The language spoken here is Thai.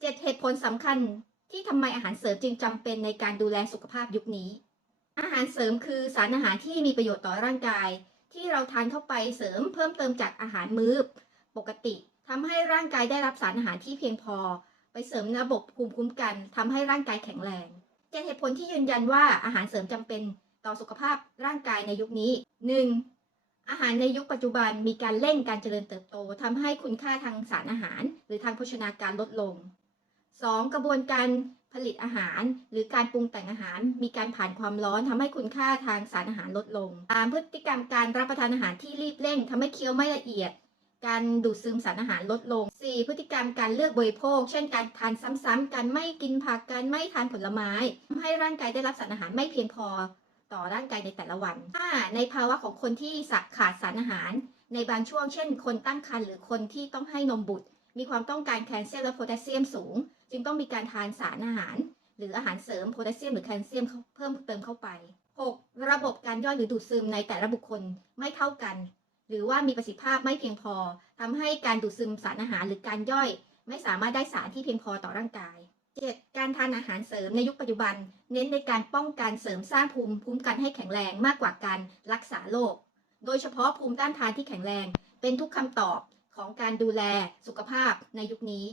7 เหตุผลสำคัญที่ทำไมอาหารเสริมจึงจำเป็นในการดูแลสุขภาพยุคนี้ อาหารเสริมคือสารอาหารที่มีประโยชน์ต่อร่างกาย ที่เราทานเข้าไปเสริมเพิ่มเติมจากอาหารมื้อปกติทำให้ร่างกายได้รับสารอาหารที่เพียงพอ ไปเสริมระบบภูมิคุ้มกันทำให้ร่างกายแข็งแรงเจ็ดเหตุผลที่ยืนยันว่าอาหารเสริมจำเป็นต่อสุขภาพร่างกายในยุคนี้ 1. อาหารในยุคปัจจุบันมีการเร่งการเจริญเติบโตทำให้คุณค่าทางสารอาหาร หรือทางโภชนาการลดลง 2. กระบวนการผลิตอาหาร หรือการปรุงแต่งอาหาร มีการผ่านความร้อนทำให้คุณค่าทางสารอาหารลดลง 3. พฤติกรรมการรับประทานอาหารที่รีบเร่งทำให้เคี้ยวไม่ละเอียด การดูดซึมสารอาหารลดลง 4. พฤติกรรมการเลือกบริโภค เช่น การทานซ้ำๆการไม่กินผักการไม่ทานผลไม้ทำให้ร่างกายได้รับสารอาหารไม่เพียงพอต่อร่างกายในแต่ละวัน 5. ในภาวะของคนที่สักขาดสารอาหาร ในบางช่วงเช่น คนตั้งครรภ์หรือคนที่ต้องให้นมบุตร มีความต้องการแคลเซียมและโพแทสเซียมสูง จึงต้องมีการทานสารอาหาร หรืออาหารเสริมโพแทสเซียมหรือแคลเซียมเพิ่มเติมเข้าไป 6. ระบบการย่อยหรือดูดซึมในแต่ละบุคคลไม่เท่ากัน หรือว่ามีประสิทธิภาพไม่เพียงพอทำให้การดูดซึมสารอาหารหรือการย่อย ไม่สามารถได้สารที่เพียงพอต่อร่างกาย 7. การทานอาหารเสริมในยุคปัจจุบัน เน้นในการป้องกันเสริมสร้างภูมิคุ้มกันให้แข็งแรงมากกว่าการรักษาโรคโดยเฉพาะภูมิต้านทานที่แข็งแรง เป็นทุกคำตอบ ของการดูแลสุขภาพในยุคนี้